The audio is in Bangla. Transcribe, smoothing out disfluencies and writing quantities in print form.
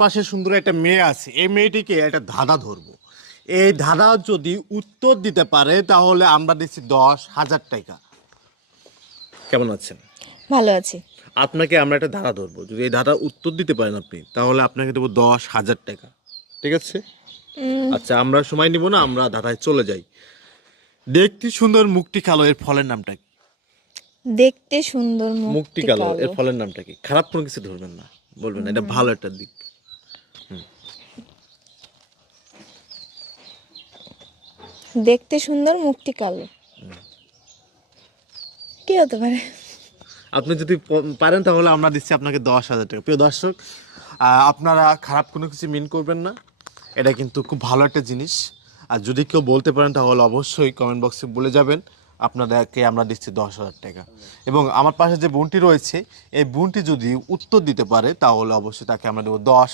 পাশে সুন্দর একটা মেয়ে আছে, এই মেয়েটিকে একটা ধাঁধা ধরবো। এই ধাঁধা যদি উত্তর দিতে পারে তাহলে আমরা দিচ্ছি 10,000 টাকা। কেমন আছেন? ভালো আছি। আপনাকে আমরা একটা ধাঁধা ধরবো, যদি এই ধাঁধা উত্তর দিতে পারেন আপনি তাহলে আপনাকে দেবো 10,000 টাকা। ঠিক আছে? আচ্ছা, আমরা সময় নিব না, আমরা ধাঁধায় চলে যাই। দেখতে সুন্দর মুখটি কালো, এর ফলের নামটা কি? দেখতে সুন্দর, মুখটি কালো, এর ফলের নামটা কি? খারাপ কোনো কিছু ধরবেন না, বলবেন না, এটা ভালো একটা দিক। দেখতে সুন্দর, মুখটি কালো। কি হতে পারে? আপনি যদি পারেন তাহলে আমরা দিচ্ছি আপনাকে 10,000 টাকা। প্রিয় দর্শক, আপনারা খারাপ কোনো কিছু মিন করবেন না, এটা কিন্তু খুব ভালো একটা জিনিস। আর যদি কেউ বলতে পারেন তাহলে অবশ্যই কমেন্ট বক্সে বলে যাবেন, আপনাদেরকে আমরা দিচ্ছি 10,000 টাকা। এবং আমার পাশে যে বোনটি রয়েছে, এই বোনটি যদি উত্তর দিতে পারে তাহলে অবশ্যই তাকে আমরা দেবো 10,000